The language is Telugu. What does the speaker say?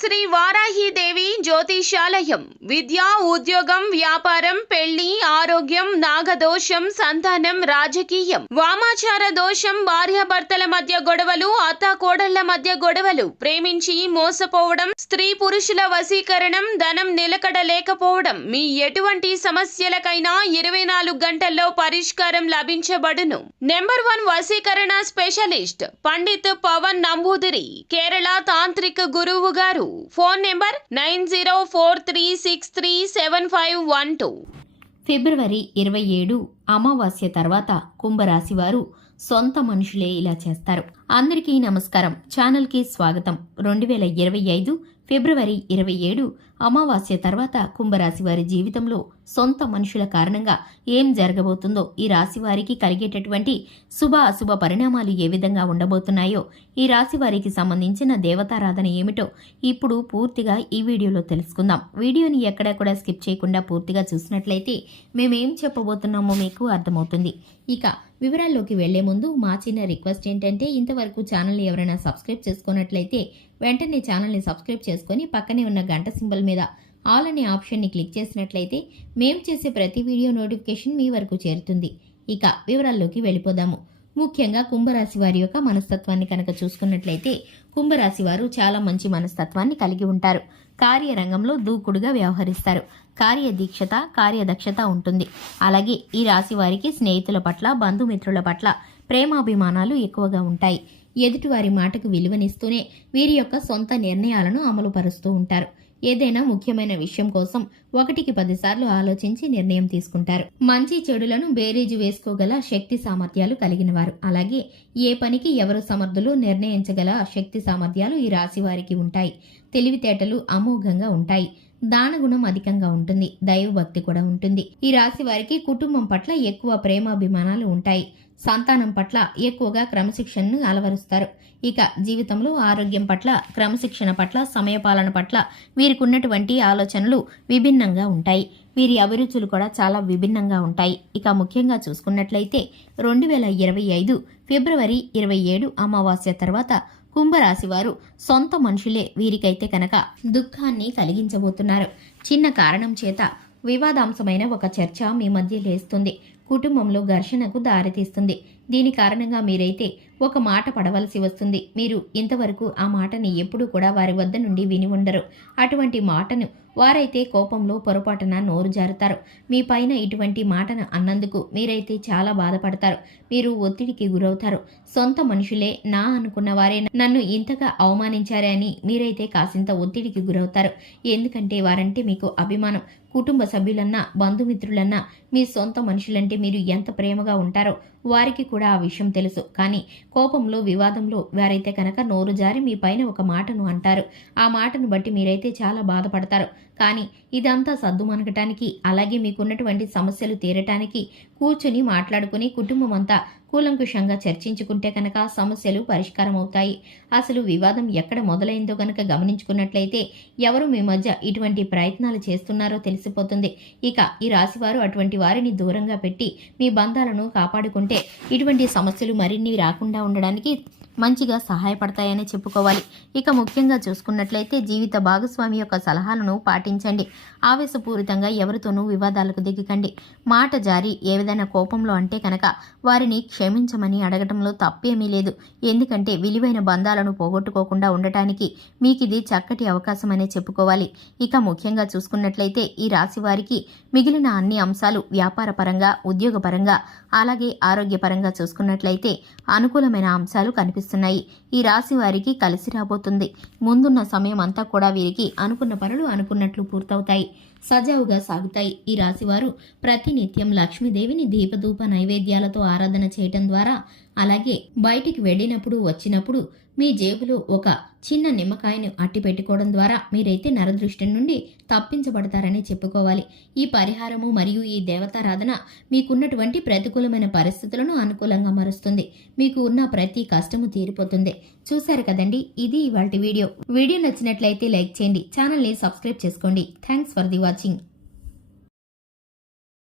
శ్రీ వారాహిదేవి జ్యోతిషాలయం విద్య, ఉద్యోగం, వ్యాపారం, పెళ్లి, ఆరోగ్యం, నాగదోషం, సంతానం, రాజకీయం, వామాచార దోషం, భార్యాభర్తల మధ్య గొడవలు, అత్తాకోడళ్ల మధ్య గొడవలు, ప్రేమించి మోసపోవడం, స్త్రీ పురుషుల వశీకరణం, ధనం నిలకడ లేకపోవడం, మీ ఎటువంటి సమస్యలకైనా 24 గంటల్లో పరిష్కారం లభించబడును. నెంబర్ 1 వశీకరణ స్పెషలిస్ట్ పండిత్ పవన్ నంబూదిరి, కేరళ తాంత్రిక గురువు గారు. Phone number 9043637512. ఫిబ్రవరి 27 అమావాస్య తర్వాత కుంభరాశి వారు సొంత మనుషులే ఇలా చేస్తారు. అందరికీ నమస్కారం, ఛానల్కి స్వాగతం. 2025 ఫిబ్రవరి 27 అమావాస్య తర్వాత కుంభరాశి వారి జీవితంలో సొంత మనుషుల కారణంగా ఏం జరగబోతుందో, ఈ రాశి వారికి కలిగేటటువంటి శుభ అశుభ పరిణామాలు ఏ విధంగా ఉండబోతున్నాయో, ఈ రాశి వారికి సంబంధించిన దేవతారాధన ఏమిటో ఇప్పుడు పూర్తిగా ఈ వీడియోలో తెలుసుకుందాం. వీడియోని ఎక్కడా కూడా స్కిప్ చేయకుండా పూర్తిగా చూసినట్లయితే మేమేం చెప్పబోతున్నామో మీకు అర్థమవుతుంది. ఇక వివరాల్లోకి వెళ్లే ముందు మా చిన్న రిక్వెస్ట్ ఏంటంటే, ఇంతవరకు ఛానల్ని ఎవరైనా సబ్స్క్రైబ్ చేసుకున్నట్లయితే వెంటనే ఛానల్ని సబ్స్క్రైబ్ చేసుకొని పక్కనే ఉన్న గంట సింబల్ మీద ఆల్ అనే ఆప్షన్ని క్లిక్ చేసినట్లయితే మేము చేసే ప్రతి వీడియో నోటిఫికేషన్ మీ వరకు చేరుతుంది. ఇక వివరాల్లోకి వెళ్ళిపోదాము. ముఖ్యంగా కుంభరాశి వారి యొక్క మనస్తత్వాన్ని కనుక చూసుకున్నట్లయితే, కుంభరాశి వారు చాలా మంచి మనస్తత్వాన్ని కలిగి ఉంటారు. కార్యరంగంలో దూకుడుగా వ్యవహరిస్తారు. కార్యదీక్షత, కార్యదక్షత ఉంటుంది. అలాగే ఈ రాశి వారికి స్నేహితుల పట్ల, బంధుమిత్రుల పట్ల ప్రేమాభిమానాలు ఎక్కువగా ఉంటాయి. ఎదుటివారి మాటకు విలువనిస్తూనే వీరి యొక్క సొంత నిర్ణయాలను అమలు పరుస్తూ ఉంటారు. ఏదైనా ముఖ్యమైన విషయం కోసం 1కి 10 సార్లు ఆలోచించి నిర్ణయం తీసుకుంటారు. మంచి చెడులను బేరీజు వేసుకోగల శక్తి సామర్థ్యాలు కలిగిన వారు. అలాగే ఏ పనికి ఎవరు సమర్థులు నిర్ణయించగల శక్తి సామర్థ్యాలు ఈ రాశి వారికి ఉంటాయి. తెలివితేటలు అమోఘంగా ఉంటాయి. దానగుణం అధికంగా ఉంటుంది. దైవభక్తి కూడా ఉంటుంది. ఈ రాశి వారికి కుటుంబం పట్ల ఎక్కువ ప్రేమాభిమానాలు ఉంటాయి. సంతానం పట్ల ఎక్కువగా క్రమశిక్షణను అలవరుస్తారు. ఇక జీవితంలో ఆరోగ్యం పట్ల, క్రమశిక్షణ పట్ల, సమయపాలన పట్ల వీరికి ఉన్నటువంటి ఆలోచనలు విభిన్నంగా ఉంటాయి. వీరి అభిరుచులు కూడా చాలా విభిన్నంగా ఉంటాయి. ఇక ముఖ్యంగా చూసుకున్నట్లయితే 2025 ఫిబ్రవరి 27 అమావాస్య తర్వాత కుంభరాశి వారు సొంత మనుషులే వీరికైతే కనుక దుఃఖాన్ని కలిగించబోతున్నారు. చిన్న కారణం చేత వివాదాంశమైన ఒక చర్చ మీ మధ్య లేస్తుంది. కుటుంబంలో ఘర్షణకు దారితీస్తుంది. దీని కారణంగా మీరైతే ఒక మాట పడవలసి వస్తుంది. మీరు ఇంతవరకు ఆ మాటని ఎప్పుడూ కూడా వారి వద్ద నుండి విని ఉండరు. అటువంటి మాటను వారైతే కోపంలో పొరపాటున నోరు జారుతారు. మీ పైన ఇటువంటి మాటను అన్నందుకు మీరైతే చాలా బాధపడతారు. మీరు ఒత్తిడికి గురవుతారు. సొంత మనుషులే నా అనుకున్న వారే నన్ను ఇంతగా అవమానించారే అని మీరైతే కాసింత ఒత్తిడికి గురవుతారు. ఎందుకంటే వారంటే మీకు అభిమానం. కుటుంబ సభ్యులన్నా, బంధుమిత్రులన్నా మీ సొంత మనుషులంటే మీరు ఎంత ప్రేమగా ఉంటారో వారికి కూడా ఆ విషయం తెలుసు. కానీ కోపంలో, వివాదంలో వారైతే కనుక నోరు జారి మీ పైన ఒక మాటను అంటారు. ఆ మాటను బట్టి మీరైతే చాలా బాధపడతారు. కానీ ఇదంతా సద్దుమనగటానికి, అలాగే మీకున్నటువంటి సమస్యలు తీరటానికి కూర్చుని మాట్లాడుకుని కుటుంబం అంతా కూలంకుషంగా చర్చించుకుంటే కనుక సమస్యలు పరిష్కారం అవుతాయి. అసలు వివాదం ఎక్కడ మొదలైందో కనుక గమనించుకున్నట్లయితే ఎవరు మీ మధ్య ఇటువంటి ప్రయత్నాలు చేస్తున్నారో తెలిసిపోతుంది. ఇక ఈ రాశివారు అటువంటి వారిని దూరంగా పెట్టి మీ బంధాలను కాపాడుకుంటే ఇటువంటి సమస్యలు మరిన్ని రాకుండా ఉండడానికి మంచిగా సహాయపడతాయని చెప్పుకోవాలి. ఇక ముఖ్యంగా చూసుకున్నట్లయితే జీవిత భాగస్వామి యొక్క సలహాలను పాటించండి. ఆవేశపూరితంగా ఎవరితోనూ వివాదాలకు దిగకండి. మాట జారి ఏదైనా కోపంలో అంటే కనుక వారిని క్షమించమని అడగటంలో తప్పేమీ లేదు. ఎందుకంటే విలువైన బంధాలను పోగొట్టుకోకుండా ఉండటానికి మీకు ఇది చక్కటి అవకాశం అనే చెప్పుకోవాలి. ఇక ముఖ్యంగా చూసుకున్నట్లయితే ఈ రాశి వారికి మిగిలిన అన్ని అంశాలు వ్యాపారపరంగా, ఉద్యోగపరంగా, అలాగే ఆరోగ్యపరంగా చూసుకున్నట్లయితే అనుకూలమైన అంశాలు కనిపిస్తున్నాయి. ఈ రాశి వారికి కలిసి రాబోతుంది. ముందున్న సమయం అంతా కూడా వీరికి అనుకున్న పనులు అనుకున్నట్లు పూర్తవుతాయి. సజావుగా సాగుతాయి. ఈ రాశివారు ప్రతినిత్యం లక్ష్మీదేవిని దీపధూప నైవేద్యాలతో ఆరాధన చేయటం ద్వారా, అలాగే బయటికి వెళ్ళినప్పుడు వచ్చినప్పుడు మీ జేబులో ఒక చిన్న నిమ్మకాయను అట్టి పెట్టుకోవడం ద్వారా మీరైతే నరదృష్టి నుండి తప్పించబడతారని చెప్పుకోవాలి. ఈ పరిహారము మరియు ఈ దేవతారాధన మీకున్నటువంటి ప్రతికూలమైన పరిస్థితులను అనుకూలంగా మారుస్తుంది. మీకు ఉన్న ప్రతి కష్టము తీరిపోతుంది. చూశారు కదండి, ఇది ఇవాల్టి వీడియో. వీడియో నచ్చినట్లయితే లైక్ చేయండి, ఛానల్ని సబ్స్క్రైబ్ చేసుకోండి. Thanks for the watching.